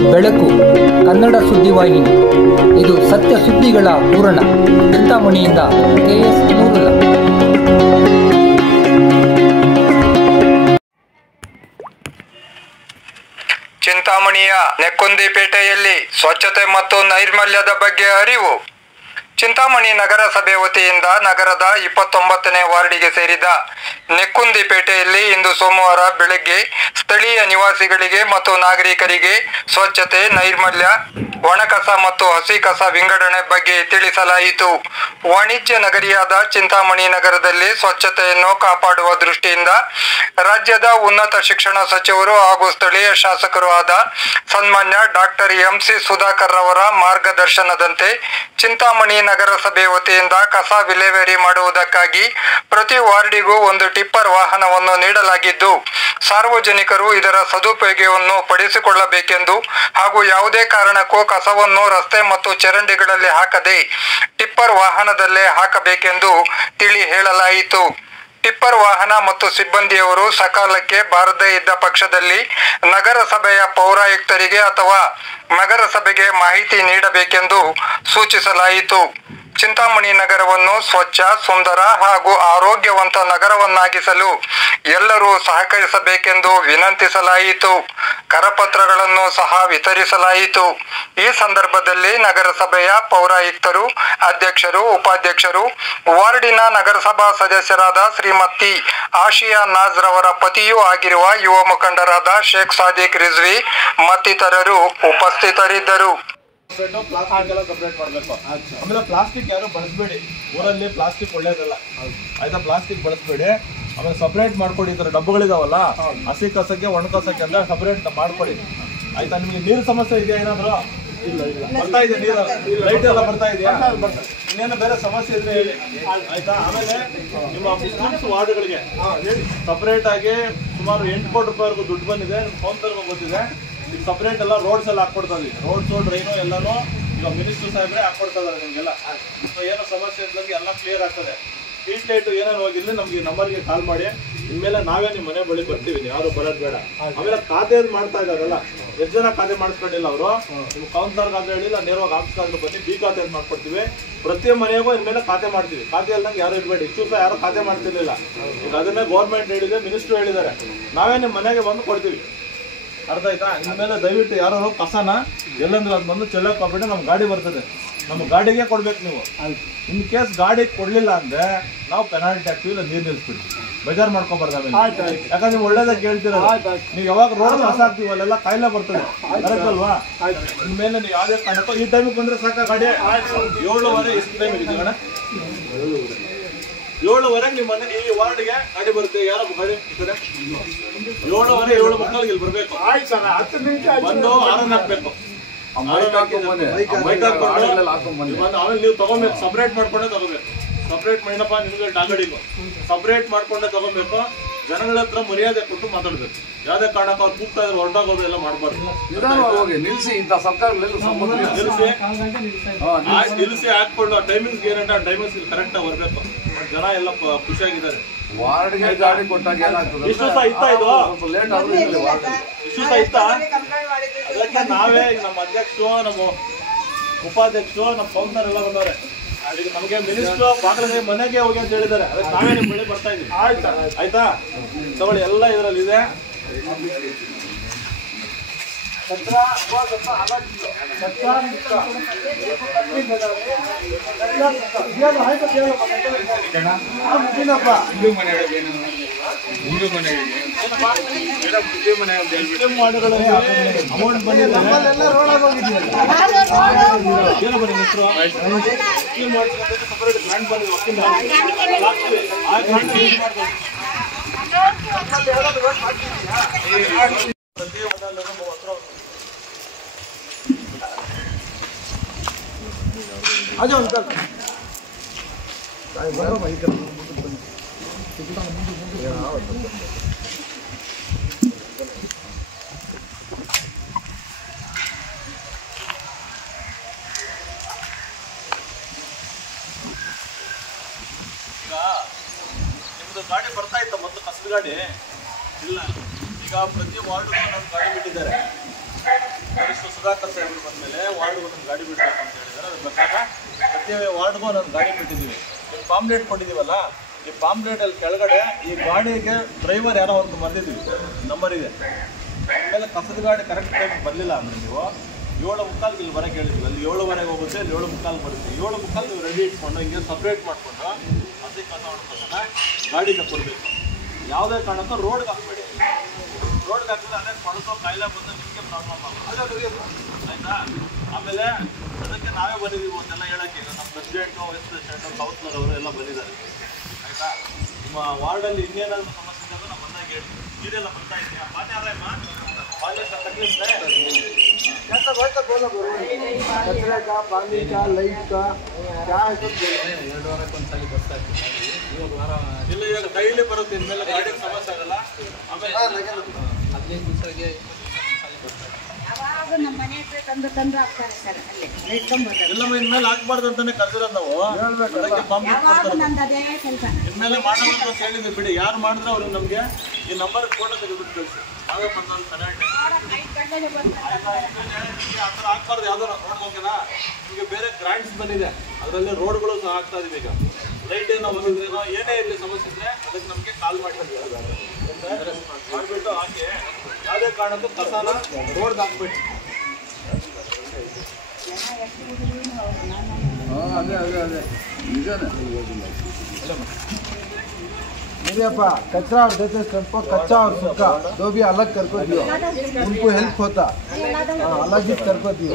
ಬೆಳಕು ಕನ್ನಡ ಸುದ್ದಿವಾಹಿನಿ. ಇದು ಸತ್ಯ ಸುದ್ದಿಗಳ ಪೂರಣ. ಚಿಂತಾಮಣಿಯಿಂದ KS ನೂರುಲ್ಲ. ಚಿಂತಾಮಣಿಯ ನೆಕ್ಕುಂದಿಪೇಟೆಯಲ್ಲಿ ಸ್ವಚ್ಛತೆ ಮತ್ತು ನೈರ್ಮಲ್ಯದ ಬಗ್ಗೆ ಅರಿವು. ಚಿಂತಾಮಣಿ ನಗರಸಭೆ ವತಿಯಿಂದ ನಗರದ 29ನೇ ವಾರ್ಡಿಗೆ ಸೇರಿದ ನೆಕ್ಕುಂದಿಪೇಟೆಯಲ್ಲಿ ಇಂದು ಸೋಮವಾರ ಬೆಳಗ್ಗೆ ಸ್ಥಳೀಯ ನಿವಾಸಿಗಳಿಗೆ ಮತ್ತು ನಾಗರಿಕರಿಗೆ ಸ್ವಚ್ಛತೆ, ನೈರ್ಮಲ್ಯ, ಒಣಕಸ ಮತ್ತು ಹಸಿ ಕಸ ವಿಂಗಡಣೆ ಬಗ್ಗೆ ತಿಳಿಸಲಾಯಿತು. ವಾಣಿಜ್ಯ ನಗರಿಯಾದ ಚಿಂತಾಮಣಿ ನಗರದಲ್ಲಿ ಸ್ವಚ್ಛತೆಯನ್ನು ಕಾಪಾಡುವ ದೃಷ್ಟಿಯಿಂದ ರಾಜ್ಯದ ಉನ್ನತ ಶಿಕ್ಷಣ ಸಚಿವರು ಹಾಗೂ ಸ್ಥಳೀಯ ಶಾಸಕರು ಆದ ಸನ್ಮಾನ್ಯ ಡಾಕ್ಟರ್ MC ಸುಧಾಕರ್ ಅವರ ಮಾರ್ಗದರ್ಶನದಂತೆ ಚಿಂತಾಮಣಿ ನಗರಸಭೆ ವತಿಯಿಂದ ಕಸ ವಿಲೇವಾರಿ ಮಾಡುವುದಕ್ಕಾಗಿ ಪ್ರತಿ ವಾರ್ಡಿಗೂ ಒಂದು ಟಿಪ್ಪರ್ ವಾಹನವನ್ನು ನೀಡಲಾಗಿದ್ದು, ಸಾರ್ವಜನಿಕರು ಇದರ ಸದುಪಯೋಗವನ್ನು ಪಡಿಸಿಕೊಳ್ಳಬೇಕೆಂದು ಹಾಗೂ ಯಾವುದೇ ಕಾರಣಕ್ಕೂ ಕಸವನ್ನು ರಸ್ತೆ ಮತ್ತು ಚರಂಡಿಗಳಲ್ಲಿ ಹಾಕದೆ ಟಿಪ್ಪರ್ ವಾಹನದಲ್ಲೇ ಹಾಕಬೇಕೆಂದು ತಿಳಿ ಹೇಳಲಾಯಿತು. ಟಿಪ್ಪರ್ ವಾಹನ ಮತ್ತು ಸಿಬ್ಬಂದಿಯವರು ಸಕಾಲಕ್ಕೆ ಬಾರದೇ ಇದ್ದ ಪಕ್ಷದಲ್ಲಿ ನಗರಸಭೆಯ ಪೌರಾಯುಕ್ತರಿಗೆ ಅಥವಾ ನಗರಸಭೆಗೆ ಮಾಹಿತಿ ನೀಡಬೇಕೆಂದು ಸೂಚಿಸಲಾಯಿತು. ಚಿಂತಾಮಣಿ ನಗರವನ್ನು ಸ್ವಚ್ಛ, ಸುಂದರ ಹಾಗೂ ಆರೋಗ್ಯವಂತ ನಗರವನ್ನಾಗಿಸಲು ಎಲ್ಲರೂ ಸಹಕರಿಸಬೇಕೆಂದು ವಿನಂತಿಸಲಾಯಿತು. ಕರಪತ್ರಗಳನ್ನು ಸಹ ವಿತರಿಸಲಾಯಿತು. ಈ ಸಂದರ್ಭದಲ್ಲಿ ನಗರಸಭೆಯ ಪೌರಾಯುಕ್ತರು, ಅಧ್ಯಕ್ಷರು, ಉಪಾಧ್ಯಕ್ಷರು, ವಾರ್ಡಿನ ನಗರಸಭಾ ಸದಸ್ಯರಾದ ಶ್ರೀಮತಿ ಆಶಿಯಾ ನಾಜ್ ರವರ ಪತಿಯೂ ಆಗಿರುವ ಯುವ ಮುಖಂಡರಾದ ಶೇಖ್ ಸಾದಿಕ್ ರಿಜ್ವಿ ಮತ್ತಿತರರು ಉಪಸ್ಥಿತರಿದ್ದರು. ಪ್ಲಾಸ್ಟಿಕ್ ಎಲ್ಲ ಸಪರೇಟ್ ಮಾಡಬೇಕು. ಆಮೇಲೆ ಪ್ಲಾಸ್ಟಿಕ್ ಯಾರು ಬಳಸಬೇಡಿ. ಊರಲ್ಲಿ ಪ್ಲಾಸ್ಟಿಕ್ ಒಳ್ಳೇದಲ್ಲ, ಆಯ್ತಾ? ಪ್ಲಾಸ್ಟಿಕ್ ಬಳಸಬೇಡಿ. ಆಮೇಲೆ ಸಪರೇಟ್ ಮಾಡ್ಕೊಡಿ. ಈ ಥರ ಡಬ್ಬಗಳಿದಾವಲ್ಲ, ಹಸಿ ಕಸಕ್ಕೆ ಒಣ ಕಸಕ್ಕೆ ಅಂತ ಸಪರೇಟ್ ಮಾಡ್ಕೊಡಿ, ಆಯ್ತಾ? ನಿಮಗೆ ನೀರು ಸಮಸ್ಯೆ ಇದೆಯಾ? ಏನಾದ್ರು ಬರ್ತಾ ಇದೆ ನೀರು, ಲೈಟ್ ಎಲ್ಲ ಬರ್ತಾ ಇದೆಯಾ? ಇನ್ನೇನು ಬೇರೆ ಸಮಸ್ಯೆ ಇದ್ರೆ ಹೇಳಿ, ಆಯ್ತಾ? ಆಮೇಲೆ ನಿಮ್ಮ ಮುಸ್ಲಿಮ್ಸ್ ವಾರ್ಡ್ಗಳಿಗೆ ಸಪರೇಟ್ ಆಗಿ ಸುಮಾರು 8 ಕೋಟಿ ರೂಪಾಯಿವರೆಗೂ ದುಡ್ಡು ಬಂದಿದೆ. ನಿಮ್ಮ ಕೌನ್ಸಿಲರ್ಗೂ ಗೊತ್ತಿದೆ. ಈಗ ಸಪರೇಟ್ ಎಲ್ಲ ರೋಡ್ಸ್ ಎಲ್ಲ ಹಾಕ್ಕೊಡ್ತಾ ಇದ್ದೀವಿ. ರೋಡ್ಸು, ಡ್ರೈನು ಎಲ್ಲನೂ ಈಗ ಮಿನಿಸ್ಟರ್ ಸಾಹೇಬ್ರೆ ಹಾಕ್ಕೊಡ್ತಾ ಇದ್ದಾರೆ ನಿಮಗೆಲ್ಲ. ಏನೋ ಸಮಸ್ಯೆ ಇದ್ದಂಗೆ ಎಲ್ಲ ಕ್ಲಿಯರ್ ಆಗ್ತದೆ. ಸ್ಟ್ರೀಟ್ ಲೈಟು ಏನೇನು ಹೋಗಿರಲಿ ನಮಗೆ ನಂಬರ್ಗೆ ಕಾಲ್ ಮಾಡಿ. ಇನ್ಮೇಲೆ ನಾವೇ ನಿಮ್ಮ ಮನೆ ಬಳಿ ಬರ್ತೀವಿ, ಯಾರು ಬರೋದು ಬೇಡ. ಆಮೇಲೆ ಖಾತೆ ಮಾಡ್ತಾ ಇದ್ದಾರಲ್ಲ, ಎಷ್ಟು ಜನ ಖಾತೆ ಮಾಡಿಸ್ಕೊಂಡಿಲ್ಲ ಅವರು, ನಿಮ್ಮ ಕೌನ್ಸಿಲರ್ ಆದ್ರೆ ಹೇಳಿಲ್ಲ, ನೇರವಾಗಿ ಆಫೀಸ್ಗಾದ್ರೂ ಬನ್ನಿ, ಬಿ ಖಾತೆ ಮಾಡ್ಕೊಡ್ತೀವಿ. ಪ್ರತಿ ಮನೆಗೂ ಇನ್ಮೇಲೆ ಖಾತೆ ಮಾಡ್ತೀವಿ. ಖಾತೆ ಇಲ್ದಂಗೆ ಯಾರು ಇರಬೇಡಿ. ಇಷ್ಟು ಯಾರು ಖಾತೆ ಮಾಡ್ತಿರ್ಲಿಲ್ಲ. ಈಗ ಅದನ್ನೇ ಗೌರ್ಮೆಂಟ್ ಹೇಳಿದೆ, ಮಿನಿಸ್ಟ್ರು ಹೇಳಿದ್ದಾರೆ. ನಾವೇ ನಿಮ್ಮ ಮನೆಗೆ ಬಂದು ಕೊಡ್ತೀವಿ, ಅರ್ಥ ಆಯ್ತಾ? ಇನ್ಮೇಲೆ ದಯವಿಟ್ಟು ಯಾರು ಕಸನ ಎಲ್ಲಂದ್ರೆ ಅದು ಬಂದು ಚೆಲ್ಲಕ್ಕೆ ಹೋಗ್ಬಿಟ್ಟು ನಮ್ಮ ಗಾಡಿ ಬರ್ತದೆ, ನಮ್ಮ ಗಾಡಿಗೆ ಕೊಡ್ಬೇಕು ನೀವು. ಇನ್ ಕೇಸ್ ಗಾಡಿ ಕೊಡ್ಲಿಲ್ಲ ಅಂದ್ರೆ ನಾವು ಪೆನಾಲ್ಟಿ ಹಾಕ್ತೀವಿ, ಇಲ್ಲ ನೀರು ನಿಲ್ಲಿಸ್ಬಿಡ್ತೀವಿ. ಬೇಜಾರು ಮಾಡ್ಕೊಬಾರ್ದು ಆಮೇಲೆ. ಯಾಕಂದ್ರೆ ನೀವು ಒಳ್ಳೇದಾಗಿ ಕೇಳ್ತೀರ. ನೀವು ಯಾವಾಗ ರೋಡ್ ಕಸ ಹಾಕ್ತೀವಿ ಅಲ್ಲೆಲ್ಲ ಕಾಯಿಲೆ ಬರ್ತದೆ, ಕರೆಕ್ಟ್ ಅಲ್ವಾ? ಇನ್ಮೇಲೆ ನೀವು ಯಾವುದೇ ಕಾರಣಕ್ಕೂ ಈ ಟೈಮಿಗೆ ಬಂದ್ರೆ ಸಾಕ. ಗಾಡಿ 7:15 ಎಷ್ಟು ಟೈಮ್ ಇದೆ ಅಣ್ಣ? 7:15 ನಿಮ್ಮ ಮನೆ ಈ ವಾರ್ಡ್ಗೆ ಗಾಡಿ ಬರುತ್ತೆ. ಯಾರೋ ಗಾಡಿ 7:15 7:45 ಇಲ್ಲಿ ಬರ್ಬೇಕು. ಬಂದು ಹಾರನ್ ಹಾಕ್ಬೇಕು. ಆಮೇಲೆ ನೀವು ತಗೋಬೇಕು, ಸಪರೇಟ್ ಮಾಡ್ಕೊಂಡೆ ತಗೋಬೇಕು. ಸಪರೇಟ್ ಮಾಡಪ್ಪ, ನಿಮ್ಗೆ ಡಾಂಗಡಿಗೂ ಸಪರೇಟ್ ಮಾಡ್ಕೊಂಡೆ ತಗೋಬೇಕು. ಜನಗಳ ಹತ್ರ ಮರ್ಯಾದೆ ಕೊಟ್ಟು ಮಾತಾಡ್ಬೇಕು. ಯಾವ್ದೇ ಕಾರಣಕ್ಕೂ ಅವ್ರು ಕೂಗ್ತಾ ಇದ್ರೆ ಹೊರಟೋಗೋದು ಎಲ್ಲ ಮಾಡಬಾರ್ದು. ನಿಲ್ಸಿ, ಇಂಥ ಸರ್ಕಾರ ನಿಲ್ಸಿ ಹಾಕೊಂಡು ಆ ಟೈಮಿಂಗ್ಸ್ ಏನಂటే ಆ ಟೈಮಿಂಗ್ಸ್ ಕರೆಕ್ಟ್ ಆಗಿ ಬರ್ಬೇಕು. ಜನ ಎಲ್ಲ ಖುಷಿಯಾಗಿದ್ದಾರೆ. ವಾರ್ಡ್ಗೆ ಗಾಡಿ ಕೊಟ್ಟಾಗ ಏನಾಗ್ತದೆ? ಇಷ್ಟು ಸಹ ಇತ್ತ, ಇದು ಲೇಟ್ ಆದ್ರೂ ಇಷ್ಟು ಸಹ ಇತ್ತ. ಅದಕ್ಕೆ ನಾವೇ ನಮ್ಮ ಅಧ್ಯಕ್ಷರು, ನಮ್ಮ ಉಪಾಧ್ಯಕ್ಷರು, ನಮ್ಮ ಕೌನ್ಸಿಲರ್ ಎಲ್ಲ ಬಂದವ್ರೆ. ಈಗ ನಮಗೆ ಮಿನಿಸ್ಟ್ರು ಬಾಗಿಲಿಗೆ ಮನೆಗೆ ಹೋಗಿ ಅಂತ ಹೇಳಿದ್ದಾರೆ. ಅದಕ್ಕೆ ನಾವೇ ನಿಮ್ಮ ಬಳಿ ಬರ್ತಾ ಇದೀವಿ, ಆಯ್ತಾ? ತಗೊಳ್ಳಿ, ಎಲ್ಲ ಇದರಲ್ಲಿ ಇದೆ. ಅಮೌಂಟ್ ಬಂದಿದೆ. ಏನು ಬನ್ನಿ ಹೆಸರು ಸ್ಕೀಮ್ ಮಾಡ್ತಾರೆ. ಸಪರೇಟ್ ಗ್ರಾಂಟ್ ಬಂದಿದೆ ವಕೀಲ. ಆ ಗ್ರಾಂಟ್ ಯೂಸ್ ಮಾಡ್ಬೋದು. आज अंकल ನಿಮ್ದು ಗಾಡಿ ಬರ್ತಾ ಇತ್ತು ಮೊದಲು, ಕಸದ ಗಾಡಿ ಇಲ್ಲ. ಈಗ ಪ್ರತಿ ವಾರ್ಡ್ ಗಾಡಿ ಬಿಟ್ಟಿದ್ದಾರೆ. ಸುಧಾಕರ್ ಸಾಹೇಬ್ರು ಬಂದಮೇಲೆ ವಾರ್ಡ್ಗೆ ಒಂದೊಂದು ಗಾಡಿ ಬಿಡಬೇಕು ಅಂತ ಹೇಳಿದ್ದಾರೆ. ಅದ್ರ ಪ್ರಕಾರ ಪ್ರತಿ ವಾರ್ಡ್ಗೂ ಒಂದೊಂದು ಗಾಡಿ ಬಿಟ್ಟಿದ್ದೀವಿ. ಈ ಪಾಂಪ್ಲೇಟ್ ಕೊಟ್ಟಿದ್ದೀವಲ್ಲ, ಈ ಪಾಂಪ್ಲೇಟಲ್ಲಿ ಕೆಳಗಡೆ ಈ ಗಾಡಿಗೆ ಡ್ರೈವರ್ ಯಾರೋ ಒಂದು ಬರೆದಿದ್ವಿ, ನಂಬರ್ ಇದೆ. ಆಮೇಲೆ ಕಸದ ಗಾಡಿ ಕರೆಕ್ಟ್ ಟೈಮ್ ಬರಲಿಲ್ಲ ಅಂದರೆ ನೀವು 7:15 ಇಲ್ಲಿ ಬರೋಕ್ಕೆ ಹೇಳಿದ್ವಿ. ಅಲ್ಲಿ 7:15 ಹೋಗುತ್ತೆ, ಅಲ್ಲಿ 7:15 ಬರುತ್ತೆ. 7:15 ನೀವು ರೆಡಿ ಇಟ್ಕೊಂಡು ಹಿಂಗೆ ಸಪ್ರೇಟ್ ಮಾಡಿಕೊಂಡು ಹಸಿ ಕಸ ಹೊಡ್ಕೋಣ ಗಾಡಿಗೆ ಕೊಡಬೇಕು. ಯಾವುದೇ ಕಾರಣಕ್ಕೂ ರೋಡ್ಗೆ ಹಾಕ್ಬೇಡಿ. ರೋಡ್ಗೆ ಹಾಕಿದ್ರೆ ಅದೇ ಪಡ್ಕೋ ಕಾಯಿಲೆ ಬಂದು ನಿಮಗೆ ಪ್ರಾಬ್ಲಮ್ ಆಗುತ್ತೆ, ಆಯಿತಾ? ಆಮೇಲೆ ಅದಕ್ಕೆ ನಾವೇ ಬಂದಿದ್ದೀವಿ ಅಂತೆಲ್ಲ ಹೇಳೋಕ್ಕೆ. ಈಗ ನಮ್ಮ ಪ್ರೆಸಿಡೆಂಟು, ವೈಸ್ ಪ್ರೆಸಿಡೆಂಟು, ಕೌನ್ಸಿಲರ್ ಅವರು ಎಲ್ಲ ಬಂದಿದ್ದಾರೆ, ಆಯಿತಾ? ನಿಮ್ಮ ವಾರ್ಡಲ್ಲಿ ಇನ್ನೇನಾದರೂ ಸಮಸ್ಯೆ ಇದ್ದಾಗ ನಾವು ಬಂದಾಗ ಹೇಳಿ. ನೀರೆಲ್ಲ ಬರ್ತಾ ಇದೆಯಾ? ಪಾನಿ ಆರಾಮ पानी का तकलीफ है कैसा भाई तक बोला कचरे का, पानी का, लाइट का क्या है सब ಇಲ್ಲ ಈಗ ಡೈಲಿ ಬರುತ್ತೆ. ಇನ್ಮೇಲೆ ಗಾಡಿಗೆ ಸಮಸ್ಯೆ ಆಗಲ್ಲ. ಆಮೇಲೆ 15 ದಿವಸಕ್ಕೆ ಅವಾಗ ನಮ್ಮ ಮನೆ ಹತ್ರ ತಂದು ಹಾಕ್ತಾರೆ ಸರ್. ಅಲ್ಲಿ ಇಟ್ಕೊಂಡ್ಬರ್ತಾರೆ. ಎಲ್ಲಮ್ಮ ಇನ್ಮೇಲೆ ಹಾಕ್ಬಾರ್ದು ಅಂತಾನೆ ಕರೆದಿರೋದು ನಾವು. ಅದಕ್ಕೆ ಪಾಂಪ್ಲೆಟ್ ಕೊಡ್ತಾರೆ. ಇನ್ಮೇಲೆ ಮಾಡೋದು ಅಂತ ಹೇಳಿದ್ವಿ ಬಿಡಿ. ಯಾರು ಮಾಡಿದ್ರೆ ಅವ್ರು ನಮಗೆ ಈ ನಂಬರ್ ಫೋಟೋ ತೆಗೆದುಬಿಟ್ಟು ಕಳಿಸಿ. ನಾವೇ ಬಂದವ್ರು ಕರೆಕ್ಟ್ ಆ ಥರ ಹಾಕ್ಬಾರ್ದು. ಯಾವ್ದಾರು ರೋಡ್ ಹೋಗ್ಯನಾ, ನಿಮಗೆ ಬೇರೆ ಗ್ರಾಂಟ್ಸ್ ಬಂದಿದೆ, ಅದರಲ್ಲಿ ರೋಡ್ಗಳು ಸಹ ಹಾಕ್ತಾ ಇದೀವಿ. ಈಗ ಲೈಟ್ ಏನೋ ಬಂದಿದ್ರೇನೋ ಏನೇ ಇರಲಿ ಸಮಸ್ಯೆ ಇದ್ರೆ ಅದಕ್ಕೆ ನಮಗೆ ಕಾಲ್ ಮಾಡ್ತೀವಿ. ಮಾಡಿಬಿಟ್ಟು ಹಾಕಿ ಯಾವುದೇ ಕಾರಣಕ್ಕೂ ಕಸಾನ ರೋಡ್ಗೆ ಹಾಕ್ಬಿಟ್ಟು. मेरे अपा कचरा और देते स्टैंप कच्चा और सूखा दो भी अलग करको दियो, उनको हेल्प होता। अलग ही करको दियो।